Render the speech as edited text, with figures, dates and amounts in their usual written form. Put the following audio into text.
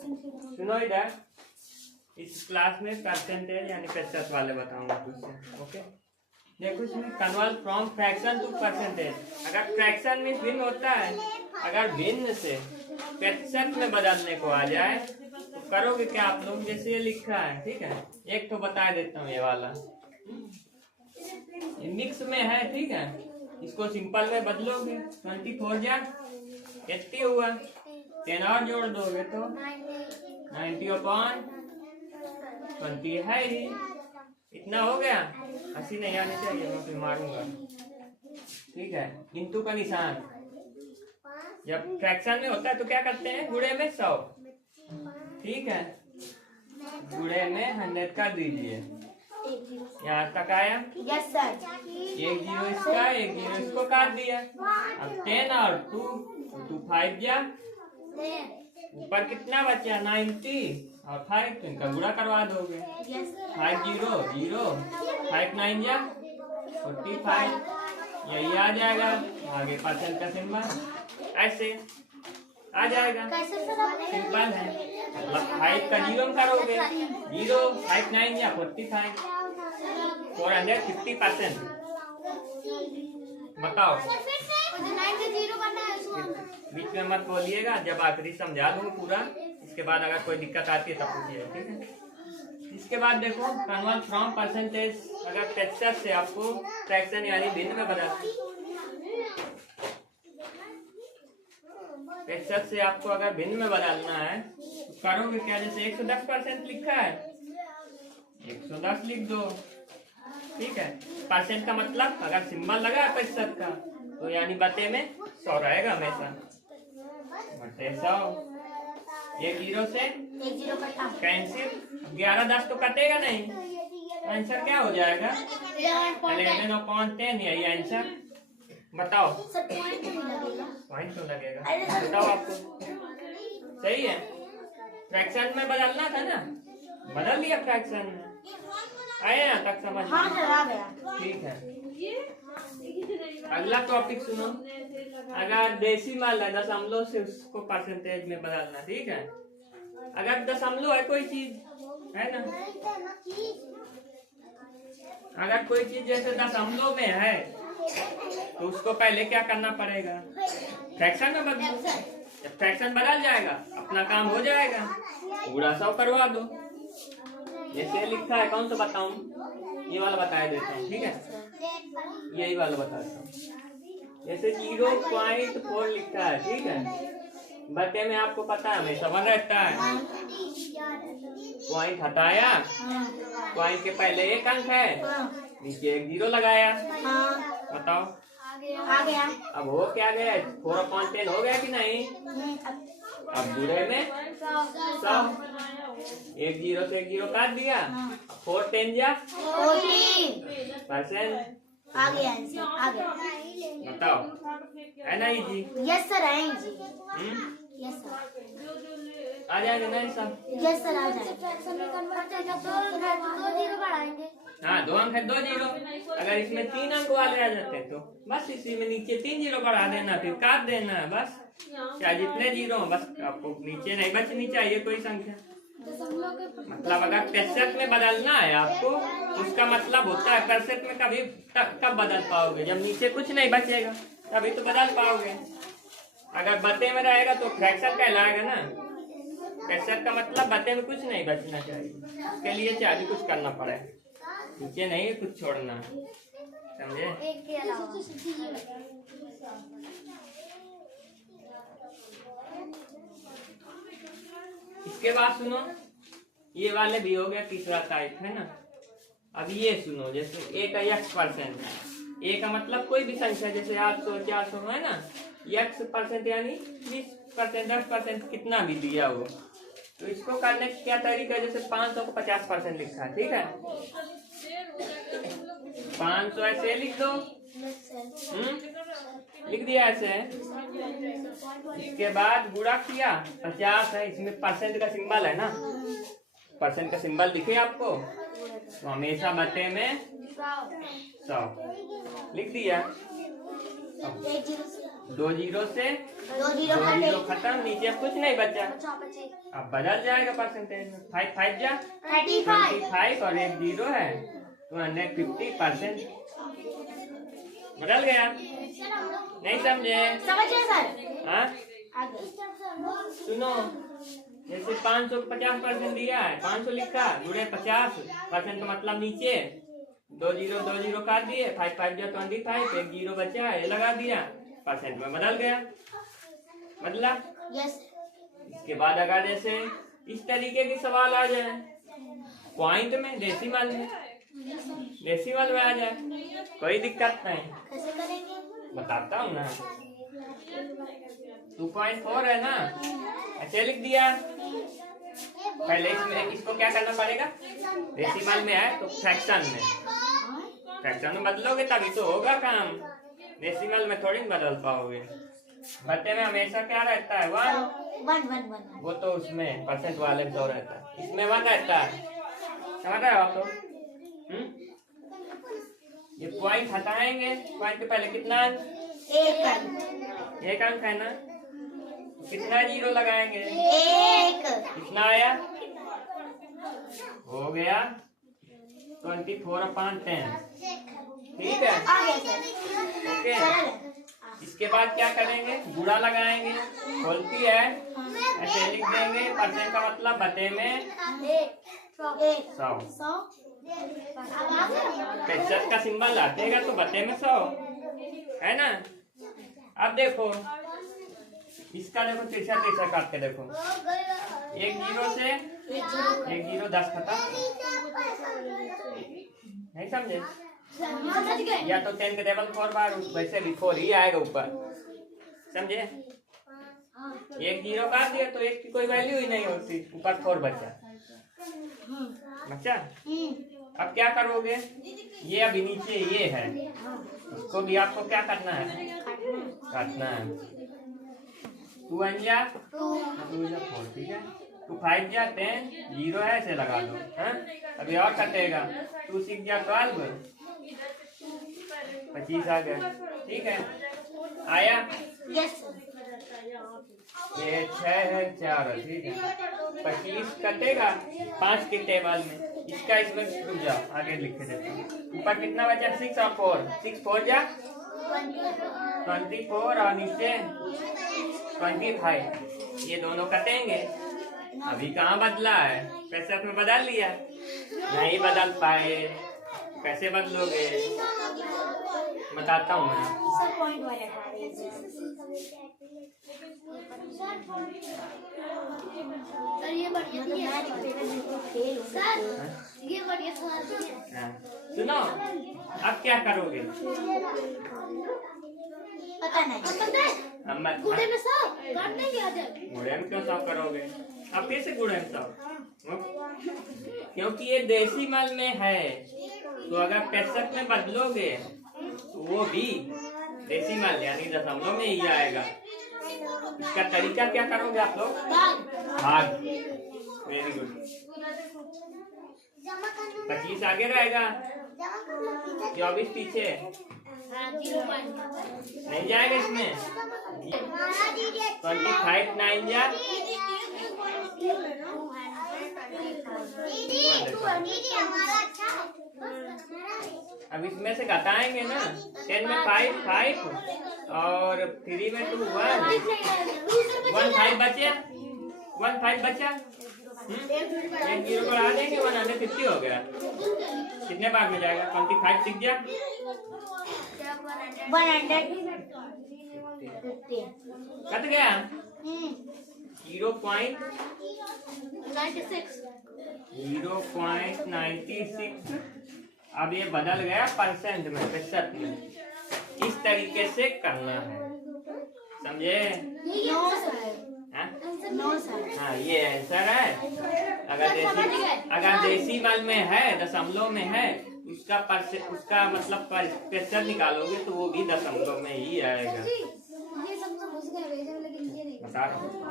सुनो इधर, इस क्लास में परसेंटेज यानी प्रतिशत वाले बताऊंगा तुझसे। ओके, देखो इसमें convert from fraction to percentage. अगर फ्रैक्शन में भिन्न होता है, अगर भिन्न से प्रतिशत में बदलने को आ जाए तो करोगे क्या आप लोग? जैसे ये लिखा है, ठीक है, एक तो बता देता हूँ, ये वाला ये मिक्स में है, ठीक है, इसको सिंपल में बदलोगे 24 जा 80 हुआ, 10 और जोड़ दोगे तो 90/20 है ही। इतना हो गया, 80 नहीं आने चाहिए, मैं फिर मारूंगा, ठीक है। इंटू का निशान, जब फ्रैक्शन में होता है तो क्या करते हैं, गुणे में 100, ठीक है, गुणे में 100 कर दीजिए। यहाँ तक आया? Yes sir. एक जीरो इसका, एक जीरो इसको काट दिया। अब 10 और 2 5 जा, ऊपर कितना बचा 90 और 5, तो इनका गुणा करवा दोगे। 5 0 0 5 9 जा 45, यही आ जाएगा। आगे परसेंट का सिंबल ऐसे आ जाएगा, सिंपल है। मतलब 5 का 0 करोगे, 0 5 9 या 45 450%। बताओ, बीच में मत बोलिएगा, जब आखिरी समझा दूंगा पूरा, इसके बाद अगर कोई दिक्कत आती है तब पूछिएगा, ठीक है। इसके बाद देखो कन्वर्ट फ्रॉम परसेंटेज, अगर प्रतिशत से आपको फ्रैक्शन यानी भिन्न में बदलना, प्रतिशत से आपको अगर भिन्न में बदलना है तो करोगे क्या? जैसे 110% लिखा है, 110 लिख दो, ठीक है। परसेंट का मतलब अगर सिंबल लगा है प्रतिशत का तो यानी बटे में 100 रहेगा हमेशा, बटे 100। एक जीरो से कैंसिल, 11 10 तो कटेगा नहीं, आंसर क्या हो जाएगा? 11/10, यही आंसर। बताओ, पॉइंट तो लगेगा, बताओ आपको सही है। फ्रैक्शन में बदलना था ना, बदल दिया फ्रैक्शन में, आए यहाँ तक समझ? हाँ सर, आ गया। ठीक है, अगला टॉपिक सुनो। अगर डेसिमल है, दशमलव से उसको परसेंटेज में बदलना, ठीक है। अगर दशमलव है कोई चीज, है ना, अगर कोई चीज जैसे दशमलव में है तो उसको पहले क्या करना पड़ेगा? फ्रैक्शन में बदलो। जब फ्रैक्शन बदल जाएगा अपना काम हो जाएगा, पूरा 100 करवा दो। जैसे लिखा है, कौन सा बताऊं? ये वाला बता देता हूँ, ठीक है, यही वाला बताता हूँ। जैसे 0.4 लिखा है, ठीक है, बटे में आपको पता है हमेशा 1 रहता है, पॉइंट हटाया, पॉइंट के पहले एक अंक है, नीचे एक 0 लगाया, बताओ आ गया। अब हो क्या गया? 4/10 हो गया कि नहीं? अब गुणे में 100, एक 0 से एक 0 काट दिया, 4 10 जा 40%, आ गया आंसर, आ गया। बताओ, है ना इजी? यस सर, आएंगे। यस सर, आ जाएगा ना सब? यस सर, आ जाएगा। हाँ, 2 अंक है, 2 0। अगर इसमें 3 अंक वाले आ जाते तो बस इसी में नीचे 3 0 बढ़ा देना, फिर काट देना, बस। चाहे जितने 0 हो, बस आपको नीचे नहीं बचनी चाहिए कोई संख्या। मतलब अगर प्रतिशत में बदलना है आपको, उसका मतलब होता है प्रतिशत में कभी कब बदल पाओगे? जब नीचे कुछ नहीं बचेगा तभी तो बदल पाओगे। अगर बटे में रहेगा तो फ्रैक्शन कहलाएगा ना। प्रतिशत का मतलब बटे में कुछ नहीं बचना चाहिए, इसके लिए चाहे कुछ करना पड़े, नीचे नहीं कुछ छोड़ना, समझे? इसके बाद सुनो, ये वाले भी हो गया तीसरा टाइप, है ना। अब ये सुनो, जैसे a का x%, a का मतलब कोई भी संख्या, जैसे 800 400 है ना, x% यानी 20% 10% कितना भी दिया हो, तो इसको करने का क्या तरीका है? जैसे 500 को 50% लिखा है, ठीक है, 500 ऐसे लिख दो, लिख दिया ऐसे। इसके बाद गुणा किया, 50 है, इसमें परसेंट का सिंबल है ना, परसेंट का सिंबल दिखे आपको, तो हमेशा बटे में 100 लिख दिया। 2 जीरो से 2 जीरो 2 कटे। जीरो खत्म, नीचे अब कुछ नहीं बचा। बचा बचे। अब बदल जाएगा परसेंटेज में। 5 5 जा 35। 25 और 1 जीरो है 250%। बदल गया, नहीं समझे? समझिए सर। हाँ आगे। सुनो, जैसे 500 को 50% दिया है, 500 लिखा जुड़े 50% का मतलब नीचे 2 जीरो काट दिए, 5 5 जो 25, 1 जीरो बचा है, ये लगा दिया, परसेंट में बदल गया। बदला। यस। इसके बाद अगर जैसे इस तरीके की सवाल आ जाए, पॉइंट में डेसिमल में आ जाए, कोई दिक्कत नहीं, कैसे करेंगे? बताता हूँ ना। 2.4 है ना, ऐसे लिख दिया। पहले इसमें इसको क्या करना पड़ेगा, डेसिमल में है तो फ्रैक्शन में बदलोगे तभी तो होगा काम। डेसिमल में थोड़ी बदल पाओगे। भत्ते में हमेशा क्या रहता है, 1। 1 वो तो उसमें परसेंट वाले में 100 रहता है, इसमें 1 रहता है। समझ रहे हो आप तो? ये पॉइंट हटाएंगे, पॉइंट के पहले कितना अंक? 1 अंक है ना, कितना जीरो लगाएंगे? 1। कितना आया? हो गया 24/10। ठीक है, आगे सर। ओके। सरल है। इसके बाद क्या करेंगे, गुणा लगाएंगे, खोलती है ऐसे लिख देंगे, परसेंट का मतलब बते में 100। 100। प्रतिशत का सिंबल आतेगा तो बते में 100 है ना। अब देखो इसका, देखो तिरछा काट के देखो, 1 जीरो से 1 जीरो 10 खत्म, नहीं समझे? या तो 10 के टेबल 4 बार, वैसे भी 4 ही आएगा ऊपर, समझे? 1 जीरो काट दिया तो 1 की कोई वैल्यू ही नहीं होती, ऊपर 4 बचा। अब क्या करोगे, ये अभी नीचे ये है, इसको भी आपको क्या करना है, काटना है। 2 अंजा 2 4, ठीक है। 2 5 जा 10, जीरो है ऐसे लगा दो, हाँ? अभी और कटेगा, 2 6 जा 12, 25 आ गया, ठीक है। आया? यस। ये 6 है 4 है, ठीक है। 25 कटेगा 5 के टेबल में, इसका इसमें रुक जाओ, आगे लिखे देते हैं। ऊपर कितना बचा, 6 और 4, 6 4 जा 24 और नीचे 25, ये दोनों कटेंगे। अभी कहाँ बदला है, पैसे में बदल लिया, नहीं बदल पाए, कैसे बदलोगे बताता हूँ मैं। सर पॉइंट वाले सर ये बढ़िया सर ये बढ़िया हाँ। सुनो, अब क्या करोगे, पता नहीं। गुड़े में सब काट देंगे आज। गुड़े में क्यों साफ करोगे, अब फिर से गुड़े में साफ, क्योंकि ये डेसिमल में है, तो अगर प्रतिशत में बदलोगे तो वो भी डेसिमल यानी दशमलव में ही आएगा। इसका तरीका क्या करोगे आप लोग, भाग। Very good. 25 आगे रहेगा, 24 पीछे, नहीं जाएगा इसमें। 25 9 जा, अब इसमें से घटाएंगे ना, 10 में 5 5 और 3 में 2 1 5 बचे, 1 5 बचा, 1 जीरो बढ़ा देंगे, 150 हो गया। कितने बार में जाएगा, 25 सीख जा 150 कट गया 0.96। अब ये बदल गया परसेंट में, प्रतिशत में। इस तरीके से करना है, समझे? No sir. हाँ, ये आंसर है। अगर डेसिमल में है, दशमलव में है, उसका मतलब प्रतिशत निकालोगे तो वो भी दशमलव में ही आएगा। बता रहा हूँ।